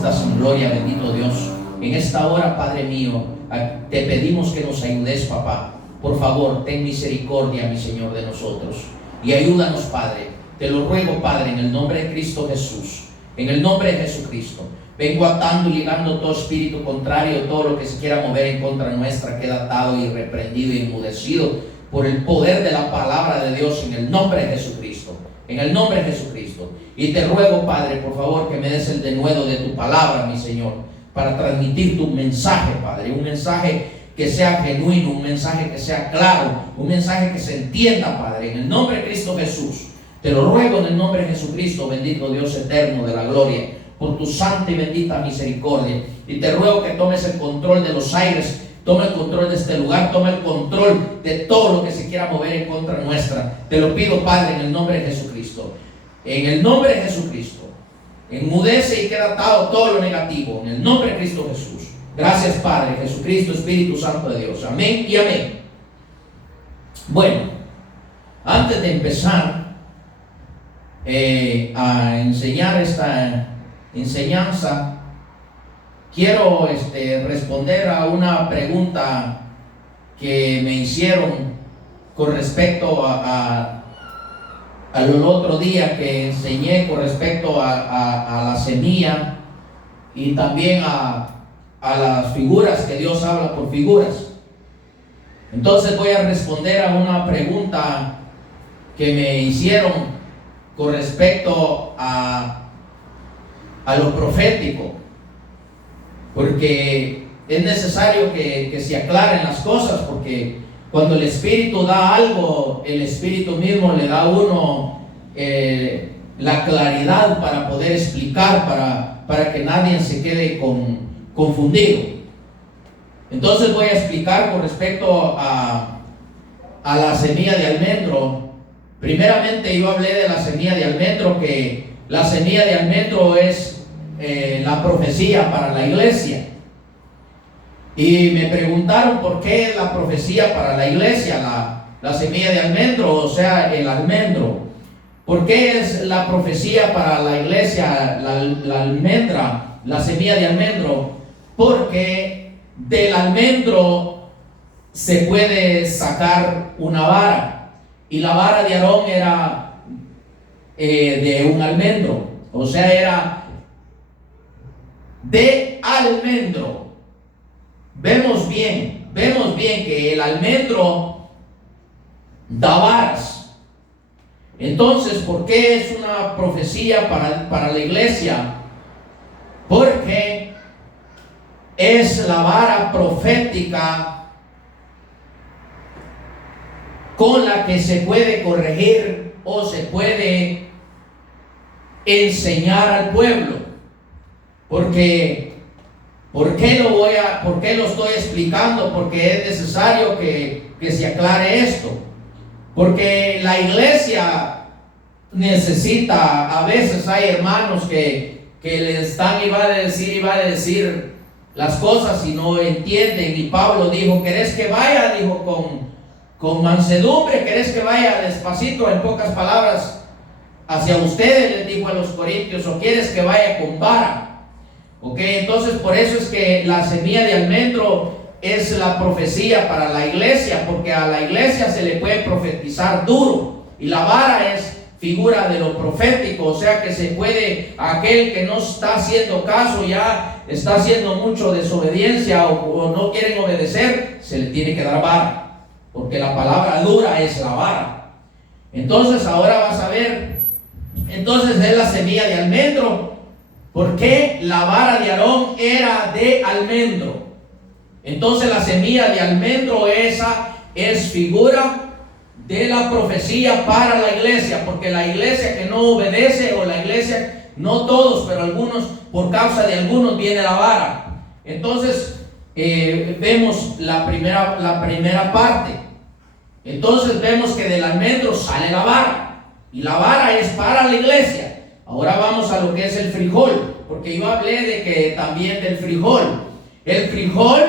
estás en gloria, bendito Dios. En esta hora, Padre mío, te pedimos que nos ayudes, papá. Por favor, ten misericordia, mi Señor, de nosotros. Y ayúdanos, Padre. Te lo ruego, Padre, en el nombre de Cristo Jesús. En el nombre de Jesucristo. Vengo atando y ligando todo espíritu contrario, todo lo que se quiera mover en contra nuestra, queda atado y reprendido y enmudecido por el poder de la palabra de Dios, en el nombre de Jesucristo. En el nombre de Jesucristo. Y te ruego, Padre, por favor, que me des el denuedo de tu palabra, mi Señor, para transmitir tu mensaje, Padre. Un mensaje que sea genuino, un mensaje que sea claro, un mensaje que se entienda, Padre. En el nombre de Cristo Jesús. Te lo ruego en el nombre de Jesucristo, bendito Dios eterno de la gloria, por tu santa y bendita misericordia. Y te ruego que tomes el control de los aires, toma el control de este lugar, toma el control de todo lo que se quiera mover en contra nuestra. Te lo pido, Padre, en el nombre de Jesucristo. En el nombre de Jesucristo. Enmudece y queda atado todo lo negativo. En el nombre de Cristo Jesús. Gracias, Padre, Jesucristo, Espíritu Santo de Dios. Amén y amén. Bueno, antes de empezar a enseñar esta enseñanza, quiero responder a una pregunta que me hicieron con respecto al otro día que enseñé con respecto a la semilla y también a las figuras, que Dios habla por figuras. Entonces voy a responder a una pregunta que me hicieron con respecto a lo profético, porque es necesario que se aclaren las cosas, porque cuando el Espíritu da algo, el Espíritu mismo le da a uno la claridad para poder explicar, para que nadie se quede confundido. Entonces voy a explicar con respecto a la semilla de almendro. Primeramente yo hablé de la semilla de almendro, que la semilla de almendro es la profecía para la iglesia. Y me preguntaron por qué la profecía para la iglesia, la semilla de almendro, o sea, el almendro. ¿Por qué es la profecía para la iglesia, la almendra, la semilla de almendro? Porque del almendro se puede sacar una vara. Y la vara de Aarón era de un almendro, o sea, era de almendro. Vemos bien que el almendro da varas. Entonces, ¿por qué es una profecía para la iglesia? Porque es la vara profética con la que se puede corregir o se puede enseñar al pueblo. Porque, ¿por qué lo estoy explicando? Porque es necesario que se aclare esto. Porque la iglesia necesita, a veces hay hermanos que les están y va a decir las cosas y no entienden. Y Pablo dijo: ¿querés que vaya? Dijo con mansedumbre, ¿querés que vaya despacito? En pocas palabras, hacia ustedes, les dijo a los corintios, ¿o quieres que vaya con vara? Ok, entonces por eso es que la semilla de almendro es la profecía para la iglesia, porque a la iglesia se le puede profetizar duro, y la vara es figura de lo profético, o sea que se puede, aquel que no está haciendo caso, ya está haciendo mucho desobediencia o no quieren obedecer, se le tiene que dar vara. Porque la palabra dura es la vara. Entonces ahora vas a ver, entonces es la semilla de almendro. ¿Por qué la vara de Aarón era de almendro? Entonces la semilla de almendro esa es figura de la profecía para la iglesia. Porque la iglesia que no obedece, o la iglesia, no todos, pero algunos, por causa de algunos viene la vara. Entonces vemos la primera parte. Entonces vemos que del almendro sale la vara, y la vara es para la iglesia. Ahora vamos a lo que es el frijol, porque yo hablé de que también del frijol. El frijol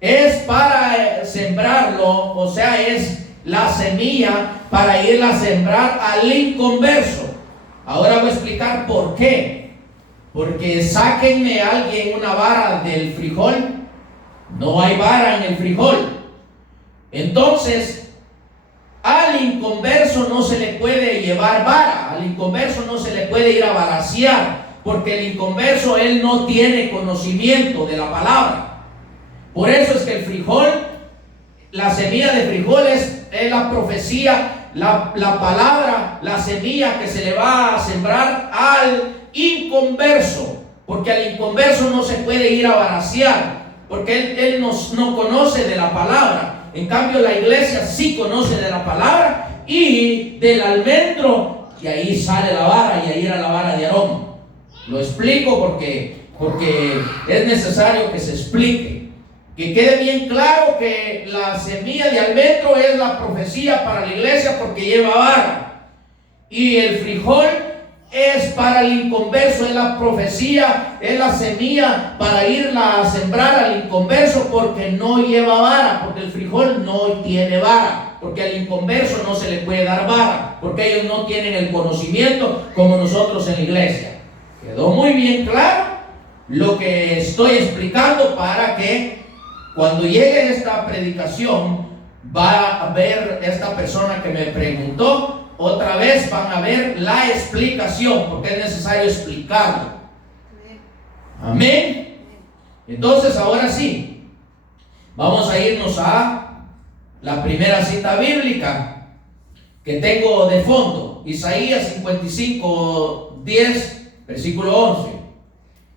es para sembrarlo, o sea, es la semilla para irla a sembrar al inconverso. Ahora voy a explicar por qué. Porque sáquenme a alguien una vara del frijol. No hay vara en el frijol. Entonces, al inconverso no se le puede llevar vara. Al inconverso no se le puede ir a varasear. Porque el inconverso, él no tiene conocimiento de la palabra. Por eso es que el frijol, la semilla de frijoles es la profecía, la palabra, la semilla que se le va a sembrar al inconverso, porque al inconverso no se puede ir a varasear, porque él no conoce de la palabra. En cambio, la iglesia sí conoce de la palabra y del almendro, y ahí sale la vara, y ahí era la vara de Aarón. Lo explico porque es necesario que se explique. Que quede bien claro que la semilla de almendro es la profecía para la iglesia porque lleva vara. Y el frijol es para el inconverso, es la profecía, es la semilla para irla a sembrar al inconverso porque no lleva vara, porque el frijol no tiene vara, porque al inconverso no se le puede dar vara, porque ellos no tienen el conocimiento como nosotros en la iglesia. Quedó muy bien claro lo que estoy explicando para que cuando llegue esta predicación, va a ver esta persona que me preguntó, otra vez van a ver la explicación, porque es necesario explicarlo. Amén. Entonces, ahora sí, vamos a irnos a la primera cita bíblica que tengo de fondo. Isaías 55, 10, versículo 11.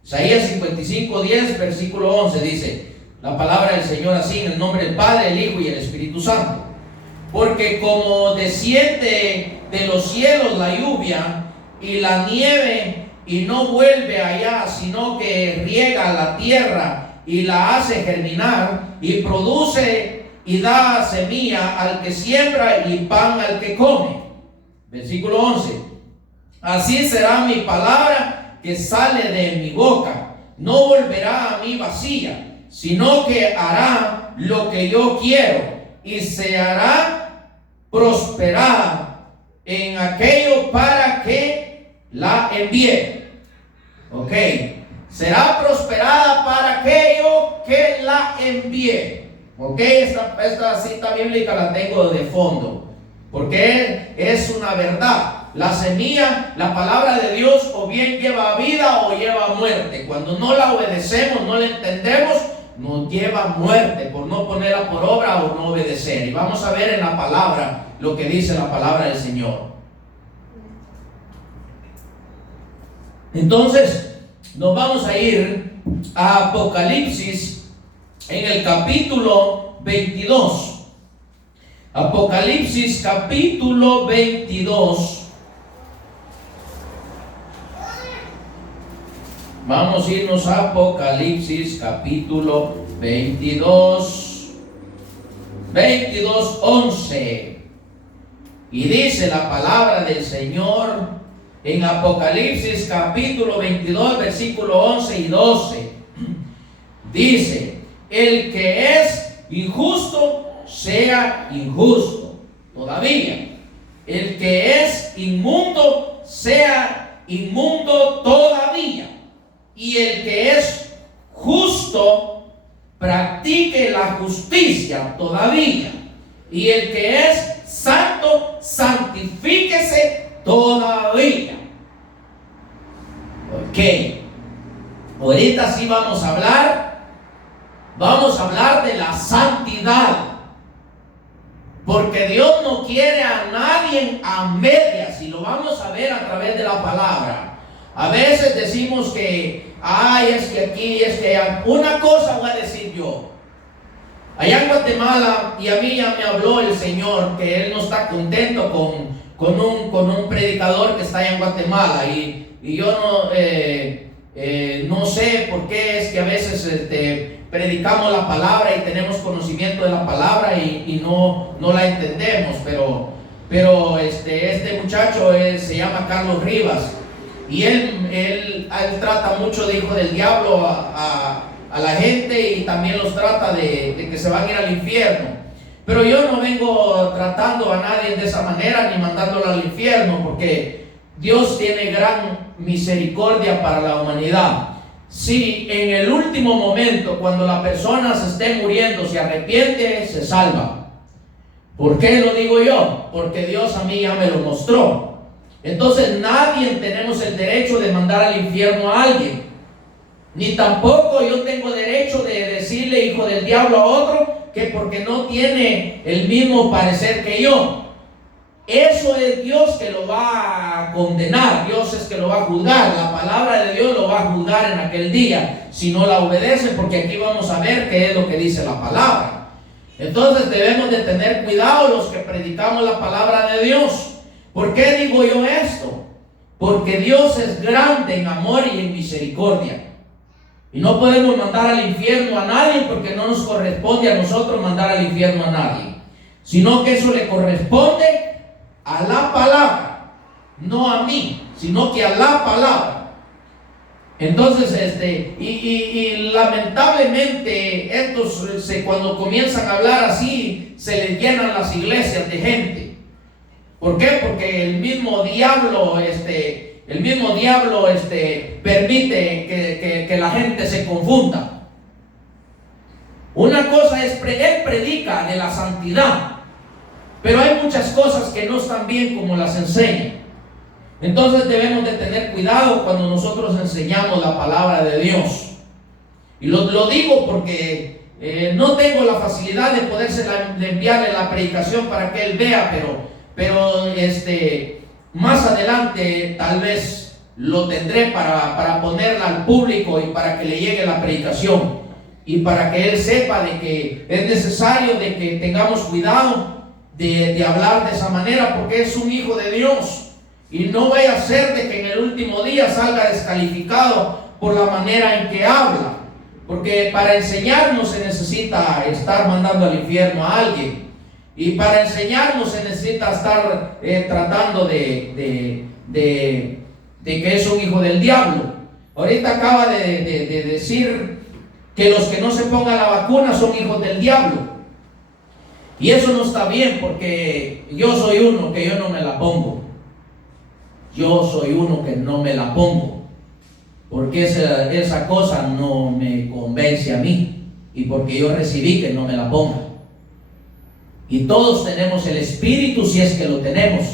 Isaías 55, 10, versículo 11 dice la palabra del Señor así, en el nombre del Padre, el Hijo y el Espíritu Santo. Porque como desciende de los cielos la lluvia y la nieve y no vuelve allá, sino que riega la tierra y la hace germinar y produce y da semilla al que siembra y pan al que come. Versículo 11. Así será mi palabra que sale de mi boca. No volverá a mí vacía, sino que hará lo que yo quiero y se hará prosperar en aquello para que la envíe. Ok, será prosperada para aquello que la envíe. Ok, esta cita bíblica la tengo de fondo, porque es una verdad. La semilla, la palabra de Dios, o bien lleva vida o lleva muerte. Cuando no la obedecemos, no la entendemos, nos lleva a muerte por no ponerla por obra o no obedecer. Y vamos a ver en la palabra lo que dice la palabra del Señor. Entonces, nos vamos a ir a Apocalipsis en el capítulo 22. Apocalipsis capítulo 22. Vamos a irnos a Apocalipsis capítulo 22, 11. Y dice la palabra del Señor en Apocalipsis capítulo 22, versículo 11 y 12. Dice: el que es injusto, sea injusto todavía. El que es inmundo, sea inmundo todavía. Y el que es justo, practique la justicia todavía. Y el que es santo, santifíquese todavía. Ok. Ahorita sí vamos a hablar de la santidad. Porque Dios no quiere a nadie a medias, y lo vamos a ver a través de la palabra. A veces decimos que, es que aquí, es que allá. Una cosa voy a decir yo. Allá en Guatemala, y a mí ya me habló el Señor que Él no está contento con un predicador que está allá en Guatemala. Y yo no sé por qué es que a veces predicamos la palabra y tenemos conocimiento de la palabra y no la entendemos. Pero este muchacho se llama Carlos Rivas. Y él trata mucho de hijo del diablo a la gente, y también los trata de que se van a ir al infierno. Pero yo no vengo tratando a nadie de esa manera ni mandándolo al infierno, porque Dios tiene gran misericordia para la humanidad. Si en el último momento, cuando la persona se esté muriendo, se arrepiente, se salva. ¿Por qué lo digo yo? Porque Dios a mí ya me lo mostró. Entonces nadie tenemos el derecho de mandar al infierno a alguien. Ni tampoco yo tengo derecho de decirle hijo del diablo a otro que porque no tiene el mismo parecer que yo. Eso es Dios que lo va a condenar. Dios es que lo va a juzgar. La palabra de Dios lo va a juzgar en aquel día si no la obedecen, porque aquí vamos a ver qué es lo que dice la palabra. Entonces debemos de tener cuidado los que predicamos la palabra de Dios. ¿Por qué digo yo esto? Porque Dios es grande en amor y en misericordia. Y no podemos mandar al infierno a nadie, porque no nos corresponde a nosotros mandar al infierno a nadie, sino que eso le corresponde a la palabra, no a mí, sino que a la palabra. Entonces, lamentablemente, estos cuando comienzan a hablar así, se les llenan las iglesias de gente. ¿Por qué? Porque el mismo diablo, permite que la gente se confunda. Una cosa es, él predica de la santidad, pero hay muchas cosas que no están bien como las enseña. Entonces debemos de tener cuidado cuando nosotros enseñamos la palabra de Dios. Y lo digo porque no tengo la facilidad de de enviarle la predicación para que él vea, pero más adelante tal vez lo tendré para ponerla al público y para que le llegue la predicación y para que él sepa de que es necesario de que tengamos cuidado de hablar de esa manera, porque es un hijo de Dios. Y no vaya a ser de que en el último día salga descalificado por la manera en que habla. Porque para enseñarnos se necesita estar mandando al infierno a alguien. Y para enseñarnos se necesita estar tratando de que es un hijo del diablo. Ahorita acaba de decir que los que no se pongan la vacuna son hijos del diablo. Y eso no está bien, porque yo soy uno que yo no me la pongo. Yo soy uno que no me la pongo, porque esa cosa no me convence a mí, y porque yo recibí que no me la ponga. Y todos tenemos el espíritu, si es que lo tenemos,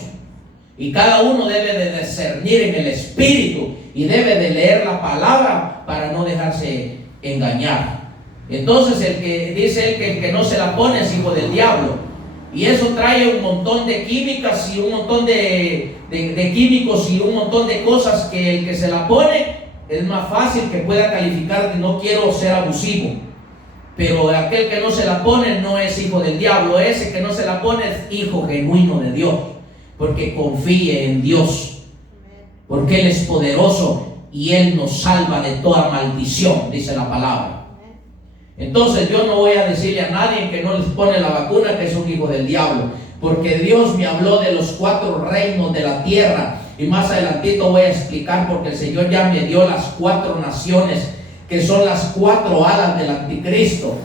y cada uno debe de discernir en el espíritu y debe de leer la palabra para no dejarse engañar. Entonces el que dice el que no se la pone es hijo del diablo. Y eso trae un montón de químicas y un montón de químicos y un montón de cosas que el que se la pone es más fácil que pueda calificar de no quiero ser abusivo. Pero aquel que no se la pone no es hijo del diablo. Ese que no se la pone es hijo genuino de Dios, porque confíe en Dios, porque Él es poderoso y Él nos salva de toda maldición, dice la palabra. Entonces yo no voy a decirle a nadie que no les pone la vacuna que es un hijo del diablo, porque Dios me habló de los 4 reinos de la tierra, y más adelantito voy a explicar, porque el Señor ya me dio las 4 naciones que son las 4 alas del anticristo,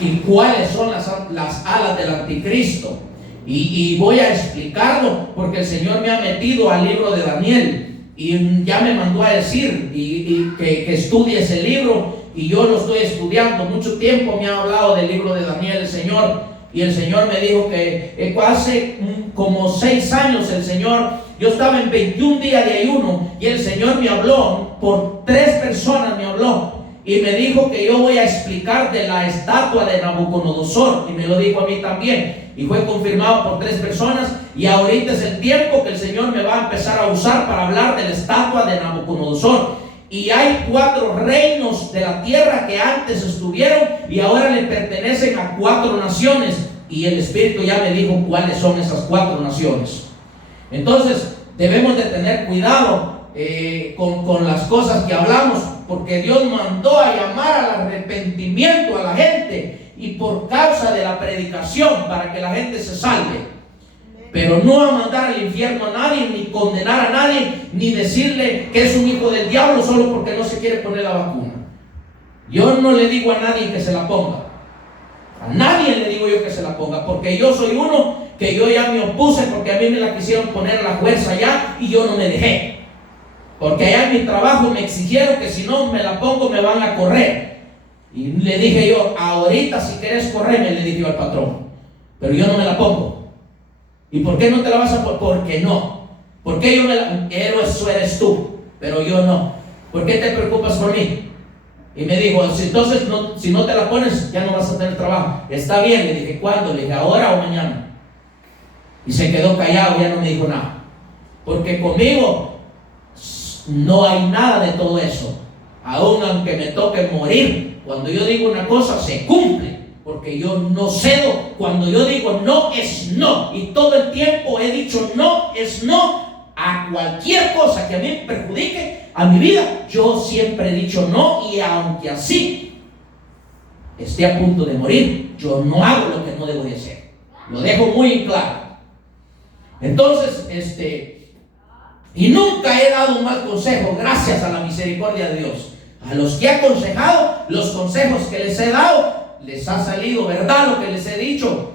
y cuáles son las alas del anticristo, y voy a explicarlo porque el Señor me ha metido al libro de Daniel y ya me mandó a decir que estudie ese libro. Y yo lo estoy estudiando. Mucho tiempo me ha hablado del libro de Daniel el Señor. Y el Señor me dijo que hace como 6 años yo estaba en 21 días de ayuno. Y el Señor me habló, por 3 personas me habló. Y me dijo que yo voy a explicar de la estatua de Nabucodonosor. Y me lo dijo a mí también. Y fue confirmado por 3 personas. Y ahorita es el tiempo que el Señor me va a empezar a usar para hablar de la estatua de Nabucodonosor. Y hay 4 reinos de la tierra que antes estuvieron y ahora le pertenecen a 4 naciones. Y el Espíritu ya me dijo cuáles son esas 4 naciones. Entonces debemos de tener cuidado con las cosas que hablamos, porque Dios mandó a llamar al arrepentimiento a la gente, y por causa de la predicación, para que la gente se salve. Pero no a mandar al infierno a nadie, ni condenar a nadie, ni decirle que es un hijo del diablo solo porque no se quiere poner la vacuna. Yo no le digo a nadie que se la ponga. A nadie le digo yo que se la ponga, porque yo soy uno que yo ya me opuse, porque a mí me la quisieron poner a la fuerza ya y yo no me dejé. porque allá en mi trabajo me exigieron que si no me la pongo me van a correr. Y le dije yo, ahorita si quieres correrme, le dije yo al patrón, pero yo no me la pongo. ¿Y por qué no te la vas a poner? Porque no. ¿Por qué yo me la? Eso eres tú, pero yo no. ¿Por qué te preocupas por mí? Y me dijo, entonces si no te la pones, ya no vas a tener trabajo. Está bien, le dije, ¿cuándo? Le dije, ¿ahora o mañana? Y se quedó callado, ya no me dijo nada. Porque conmigo no hay nada de todo eso. Aún aunque me toque morir, cuando yo digo una cosa se cumple, porque yo no cedo. Cuando yo digo no es no, y todo el tiempo he dicho no es no a cualquier cosa que a mí perjudique a mi vida. Yo siempre he dicho no, y aunque así esté a punto de morir, yo no hago lo que no debo de hacer. Lo dejo muy claro. Entonces, y nunca he dado un mal consejo, gracias a la misericordia de Dios. A los que he aconsejado, los consejos que les he dado, les ha salido verdad lo que les he dicho.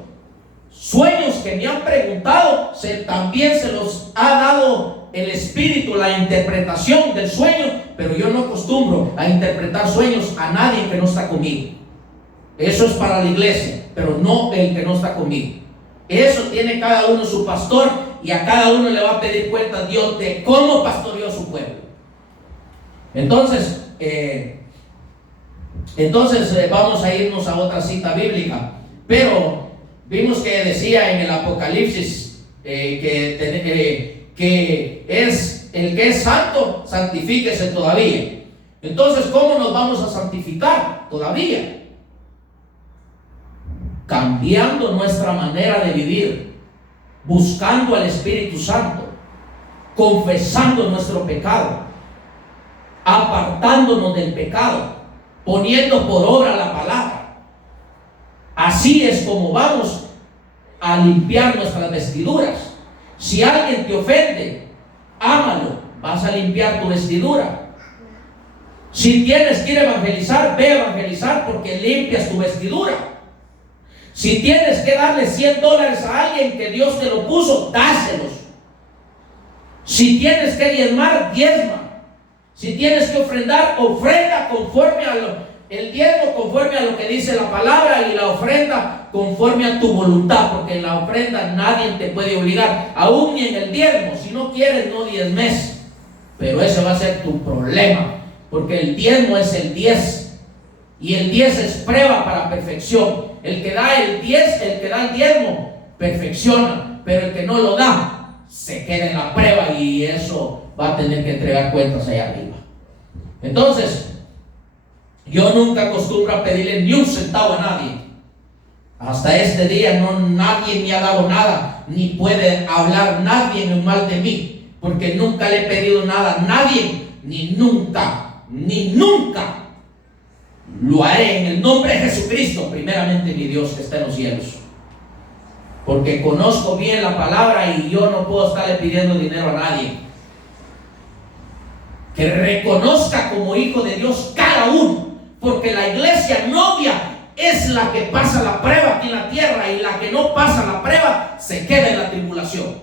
Sueños que me han preguntado, también se los ha dado el Espíritu, la interpretación del sueño, pero yo no acostumbro a interpretar sueños a nadie que no está conmigo. Eso es para la iglesia, pero no el que no está conmigo. Eso tiene cada uno su pastor, y a cada uno le va a pedir cuenta Dios de cómo pastoreó su pueblo. Entonces vamos a irnos a otra cita bíblica. Pero vimos que decía en el Apocalipsis que es el que es santo, santifíquese todavía. Entonces, ¿cómo nos vamos a santificar todavía? Cambiando nuestra manera de vivir, buscando al Espíritu Santo, confesando nuestro pecado, apartándonos del pecado, poniendo por obra la palabra. Así es como vamos a limpiar nuestras vestiduras. Si alguien te ofende, ámalo, vas a limpiar tu vestidura. Si tienes que ir a evangelizar, ve a evangelizar, porque limpias tu vestidura. Si tienes que darle $100 a alguien que Dios te lo puso, dáselos. Si tienes que diezmar, diezma. Si tienes que ofrendar, ofrenda conforme el diezmo conforme a lo que dice la palabra, y la ofrenda conforme a tu voluntad, porque en la ofrenda nadie te puede obligar, aún ni en el diezmo. Si no quieres, no diezmes, pero ese va a ser tu problema, porque el diezmo es el 10, y el 10 es prueba para perfección. El que da el diezmo perfecciona, pero el que no lo da se queda en la prueba, y eso va a tener que entregar cuentas allá arriba. Entonces, yo nunca acostumbro a pedirle ni un centavo a nadie. Hasta este día nadie me ha dado nada, ni puede hablar nadie en mal de mí, porque nunca le he pedido nada a nadie, ni nunca lo haré, en el nombre de Jesucristo, primeramente mi Dios que está en los cielos, porque conozco bien la palabra, y yo no puedo estarle pidiendo dinero a nadie. Que reconozca como hijo de Dios cada uno, porque la iglesia novia es la que pasa la prueba aquí en la tierra, y la que no pasa la prueba se queda en la tribulación.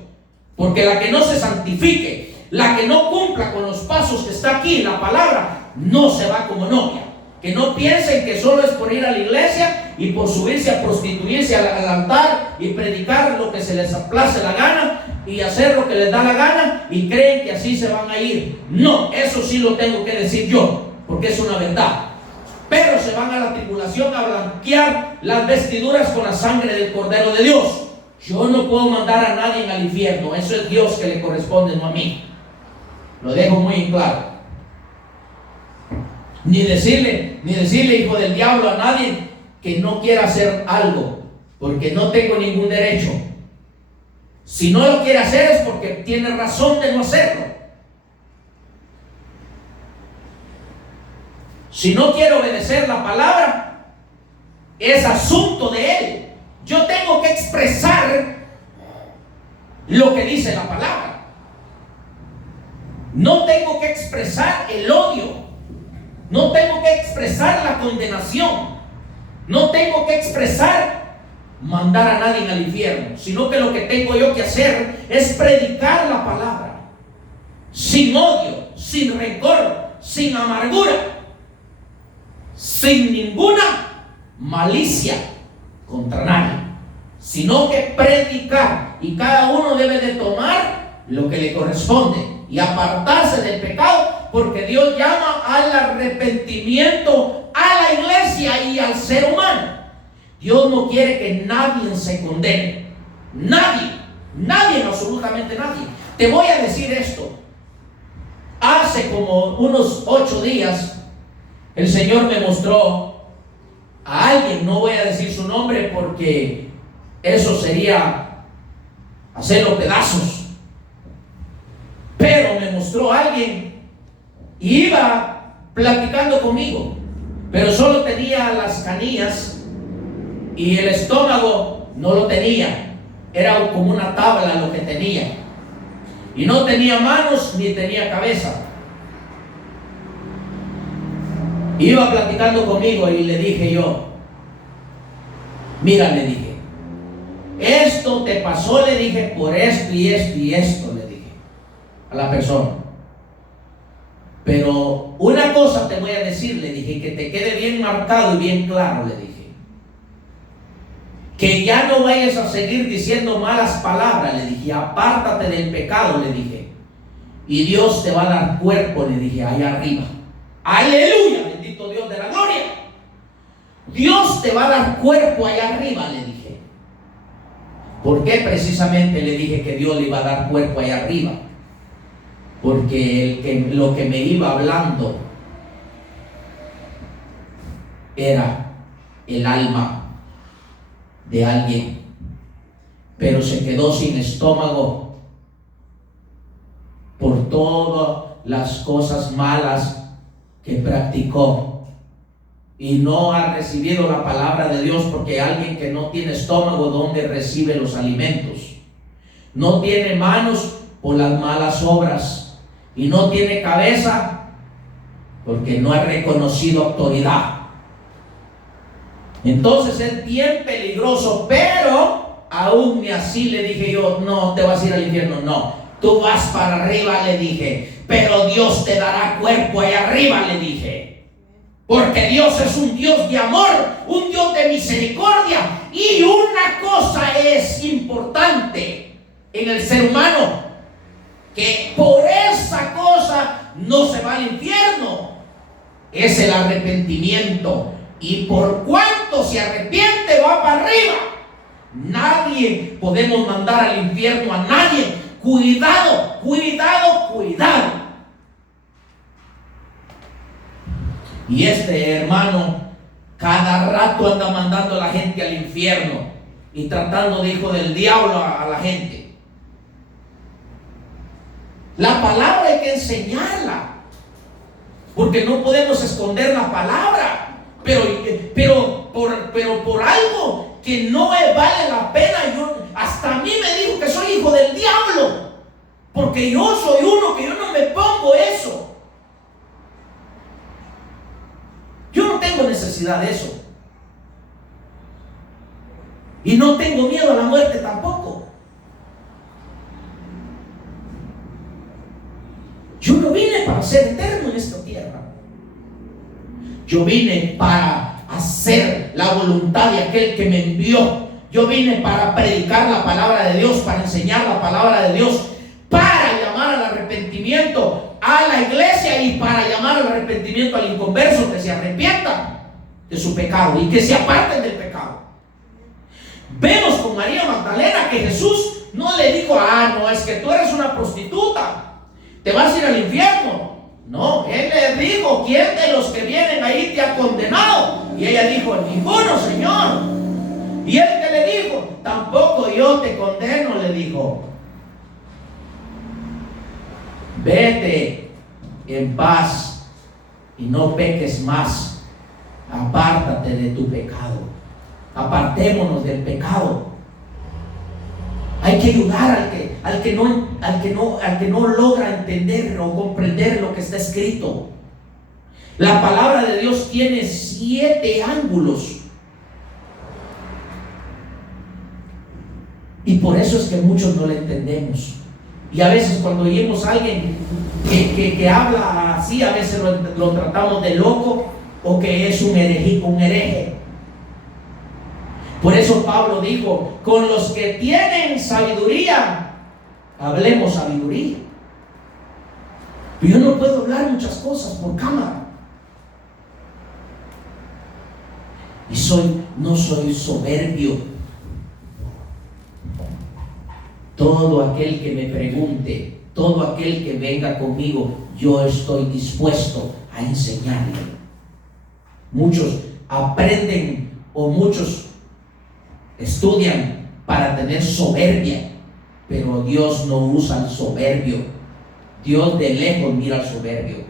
Porque la que no se santifique, la que no cumpla con los pasos que está aquí en la palabra, no se va como novia. Que no piensen que solo es por ir a la iglesia y por subirse a prostituirse al altar y predicar lo que se les place la gana y hacer lo que les da la gana, y creen que así se van a ir. No, eso sí lo tengo que decir yo, porque es una verdad. Pero se van a la tribulación a blanquear las vestiduras con la sangre del Cordero de Dios. Yo no puedo mandar a nadie al infierno, eso es Dios que le corresponde, no a mí. Lo dejo muy en claro. Ni decirle hijo del diablo a nadie que no quiera hacer algo, porque no tengo ningún derecho. Si no lo quiere hacer es porque tiene razón de no hacerlo. Si no quiere obedecer la palabra, es asunto de él. Yo tengo que expresar lo que dice la palabra. No tengo que expresar el odio. No tengo que expresar la condenación. No tengo que expresar mandar a nadie al infierno, sino que lo que tengo yo que hacer es predicar la palabra sin odio, sin rencor, sin amargura, sin ninguna malicia contra nadie, sino que predicar, y cada uno debe de tomar lo que le corresponde y apartarse del pecado, porque Dios llama al arrepentimiento a la iglesia y al ser humano. Dios no quiere que nadie se condene, nadie, absolutamente nadie. Te voy a decir esto. Hace como unos 8 días el Señor me mostró a alguien, no voy a decir su nombre porque eso sería hacerlo pedazos, pero me mostró a alguien y iba platicando conmigo, pero solo tenía las canillas y el estómago no lo tenía, era como una tabla lo que tenía, y no tenía manos ni tenía cabeza. Iba platicando conmigo y le dije yo, mira, le dije, esto te pasó, le dije, por esto y esto y esto, le dije a la persona. Pero una cosa te voy a decir, le dije, que te quede bien marcado y bien claro, le dije, que ya no vayas a seguir diciendo malas palabras, le dije, apártate del pecado, le dije, y Dios te va a dar cuerpo, le dije, allá arriba. Aleluya, bendito Dios de la gloria. Dios te va a dar cuerpo allá arriba, le dije. ¿Por qué precisamente le dije que Dios le iba a dar cuerpo allá arriba? Porque lo que me iba hablando era el alma de alguien, pero se quedó sin estómago por todas las cosas malas que practicó, y no ha recibido la palabra de Dios, porque alguien que no tiene estómago, ¿dónde recibe los alimentos? No tiene manos por las malas obras, y no tiene cabeza porque no ha reconocido autoridad. Entonces es bien peligroso, pero aún ni así le dije yo, no te vas a ir al infierno, no, tú vas para arriba, le dije, pero Dios te dará cuerpo allá arriba, le dije, porque Dios es un Dios de amor, un Dios de misericordia. Y una cosa es importante en el ser humano, que por esa cosa no se va al infierno, es el arrepentimiento. Y por cuanto se arrepiente, va para arriba. Nadie podemos mandar al infierno a nadie. Cuidado, cuidado, cuidado. Y este hermano cada rato anda mandando a la gente al infierno y tratando de hijo del diablo a la gente. La palabra hay que enseñarla, porque no podemos esconder la palabra. Pero por algo que no vale la pena, hasta a mí me dijo que soy hijo del diablo, porque yo soy uno que yo no me pongo eso. Yo no tengo necesidad de eso, y no tengo miedo a la muerte tampoco. Yo no vine para ser eterno en esta tierra. Yo vine para hacer la voluntad de aquel que me envió. Yo vine para predicar la palabra de Dios, para enseñar la palabra de Dios, para llamar al arrepentimiento a la iglesia y para llamar al arrepentimiento al inconverso, que se arrepientan de su pecado y que se aparten del pecado. Vemos con María Magdalena que Jesús no le dijo, no, es que tú eres una prostituta, te vas a ir al infierno. No, él le dijo, ¿quién de los que vienen ahí te ha condenado? Y ella dijo, ninguno, Señor. Y él que le dijo, tampoco yo te condeno, le dijo. Vete en paz y no peques más. Apártate de tu pecado. Apartémonos del pecado. Hay que ayudar al que no logra entender o comprender lo que está escrito. La palabra de Dios tiene 7 ángulos. Y por eso es que muchos no la entendemos. Y a veces cuando oímos a alguien que habla así, a veces lo tratamos de loco o que es un hereje. Por eso Pablo dijo: con los que tienen sabiduría, hablemos sabiduría. Pero yo no puedo hablar muchas cosas por cámara. Y no soy soberbio. Todo aquel que me pregunte, todo aquel que venga conmigo, yo estoy dispuesto a enseñarle. Muchos aprenden o muchos estudian para tener soberbia, pero Dios no usa al soberbio. Dios de lejos mira al soberbio.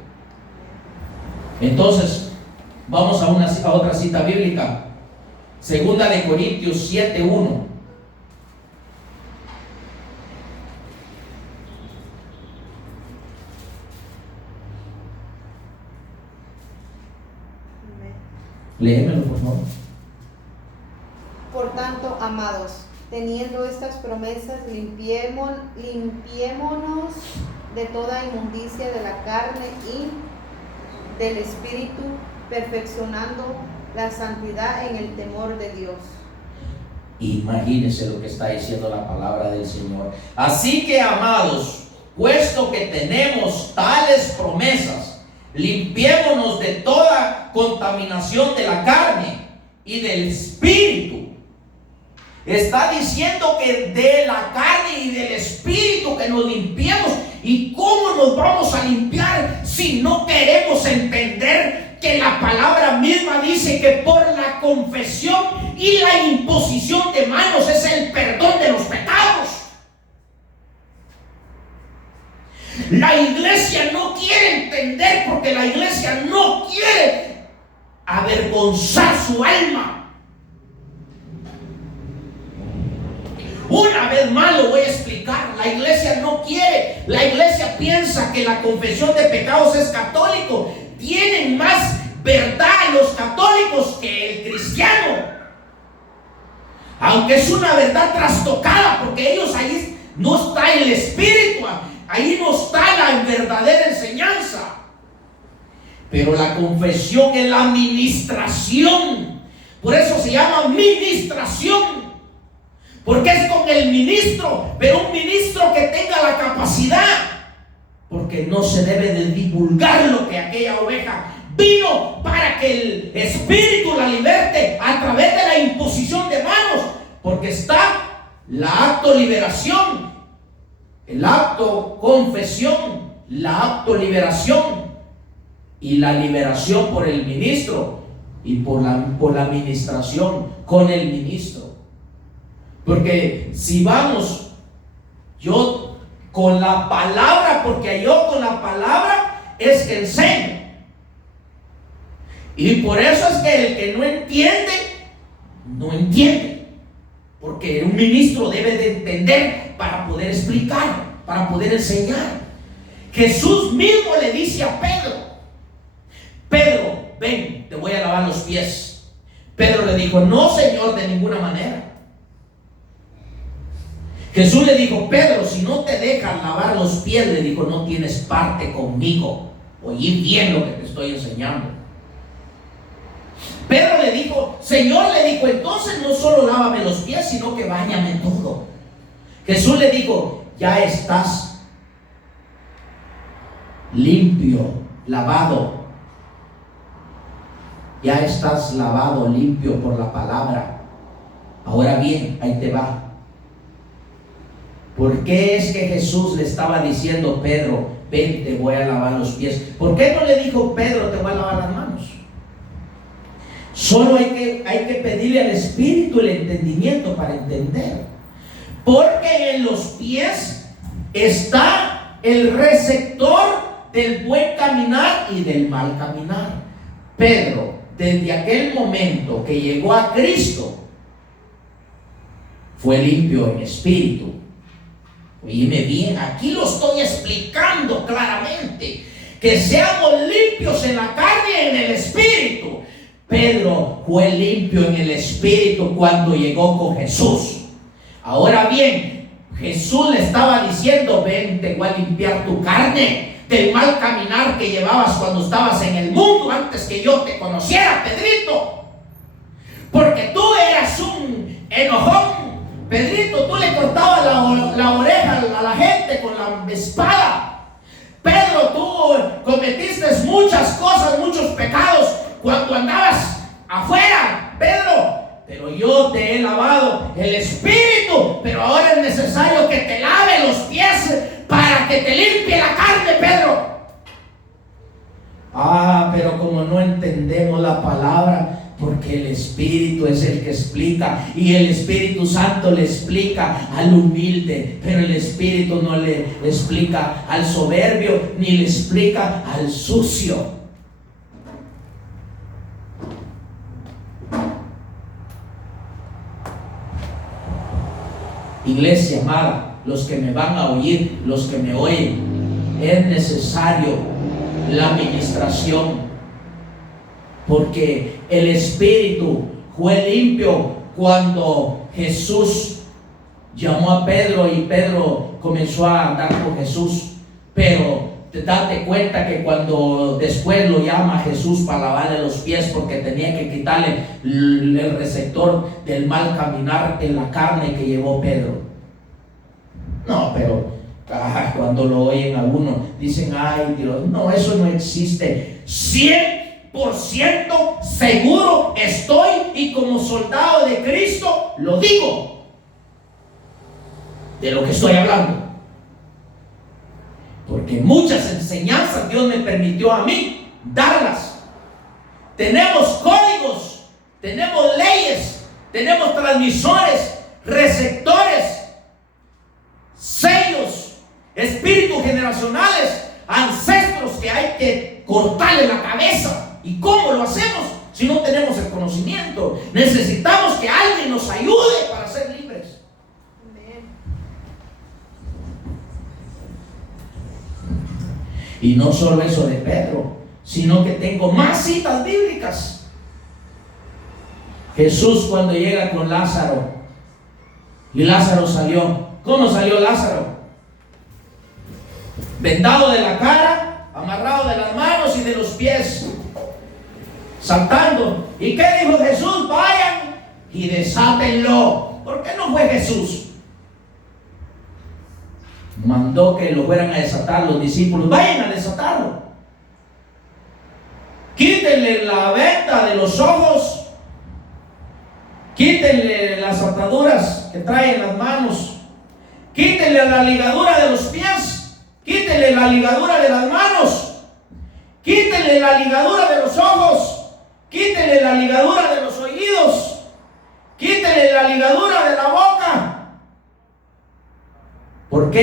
Entonces, vamos a otra cita bíblica. Segunda de Corintios 7:1. Léemelo, por favor. Por tanto, amados, teniendo estas promesas, limpiémonos de toda inmundicia de la carne y del espíritu, perfeccionando la santidad en el temor de Dios. Imagínense lo que está diciendo la palabra del Señor. Así que, amados, puesto que tenemos tales promesas, limpiémonos de toda contaminación de la carne y del espíritu. Está diciendo que de la carne y del espíritu que nos limpiemos. ¿Y cómo nos vamos a limpiar si no queremos entender que la palabra misma dice que por la confesión y la imposición de manos es el perdón de los pecados? La iglesia no quiere entender, porque la iglesia no quiere avergonzar su alma. Una vez más lo voy a explicar. La iglesia no quiere. La iglesia piensa que la confesión de pecados es católico. Tienen más verdad los católicos que el cristiano, aunque es una verdad trastocada, porque ellos ahí no está el espíritu, ahí no está la verdadera enseñanza. Pero la confesión es la ministración. Por eso se llama ministración, porque es con el ministro, pero un ministro que tenga la capacidad, porque no se debe de divulgar lo que aquella oveja vino para que el espíritu la liberte a través de la imposición de manos, porque está la acto liberación, el acto confesión, la acto liberación y la liberación por el ministro y por la administración con el ministro. Porque si vamos, yo con la palabra, porque yo con la palabra es que enseño. Y por eso es que el que no entiende, no entiende. Porque un ministro debe de entender para poder explicar, para poder enseñar. Jesús mismo le dice a Pedro: Pedro, ven, te voy a lavar los pies. Pedro le dijo: no, Señor, de ninguna manera. Jesús le dijo: Pedro, si no te dejan lavar los pies, le dijo, no tienes parte conmigo. Oí bien lo que te estoy enseñando. Pedro le dijo, Señor, le dijo, entonces no solo lávame los pies, sino que báñame todo. Jesús le dijo, ya estás limpio, lavado. Ya estás lavado, limpio por la palabra. Ahora bien, ahí te va. ¿Por qué es que Jesús le estaba diciendo, Pedro, ven, te voy a lavar los pies? ¿Por qué no le dijo, Pedro, te voy a lavar las manos? Solo hay que pedirle al Espíritu el entendimiento para entender. Porque en los pies está el receptor del buen caminar y del mal caminar. Pedro, desde aquel momento que llegó a Cristo, fue limpio en espíritu. Oíme bien, aquí lo estoy explicando claramente. Que seamos limpios en la carne y en el espíritu. Pedro fue limpio en el espíritu cuando llegó con Jesús. Ahora bien, Jesús le estaba diciendo: ven, te voy a limpiar tu carne del mal caminar que llevabas cuando estabas en el mundo, antes que yo te conociera, Pedrito. Porque tú eras un enojón, Pedrito. Tú le cortabas la oreja a la gente con la espada. Pedro, tú cometiste muchas cosas, muchos pecados cuando andabas afuera, Pedro. Pero yo te he lavado el espíritu, pero ahora es necesario que te lave los pies para que te limpie la carne, Pedro. Pero como no entendemos la palabra, porque el Espíritu es el que explica, y el Espíritu Santo le explica al humilde, pero el Espíritu no le explica al soberbio, ni le explica al sucio. Iglesia amada, los que me van a oír, los que me oyen, es necesario la administración, porque el espíritu fue limpio cuando Jesús llamó a Pedro y Pedro comenzó a andar con Jesús. Pero date cuenta que cuando después lo llama Jesús para lavarle los pies, porque tenía que quitarle el receptor del mal caminar en la carne que llevó Pedro. No, pero cuando lo oyen a uno dicen: ay Dios, no, eso no existe. 100% seguro estoy, y como soldado de Cristo lo digo, de lo que estoy hablando. Porque muchas enseñanzas Dios me permitió a mí darlas. Tenemos códigos, tenemos leyes, tenemos transmisores, receptores, sellos, espíritus generacionales, ancestros que hay que cortarle la cabeza. ¿Y cómo lo hacemos si no tenemos el conocimiento? Necesitamos que alguien nos ayude para ser libres. Y no solo eso de Pedro, sino que tengo más citas bíblicas. Jesús cuando llega con Lázaro, y Lázaro salió. ¿Cómo salió Lázaro? Vendado de la cara, amarrado de las manos y de los pies, saltando. ¿Y qué dijo Jesús? Vayan y desátenlo. ¿Por qué no fue Jesús? Mandó que lo fueran a desatar los discípulos. Vayan a desatarlo. Quítenle la venda de los ojos. Quítenle las ataduras que trae en las manos. Quítenle la ligadura de los pies. Quítenle la ligadura de las manos. Quítenle la ligadura de los ojos. Quítenle la ligadura de los oídos. Quítenle la ligadura de la boca.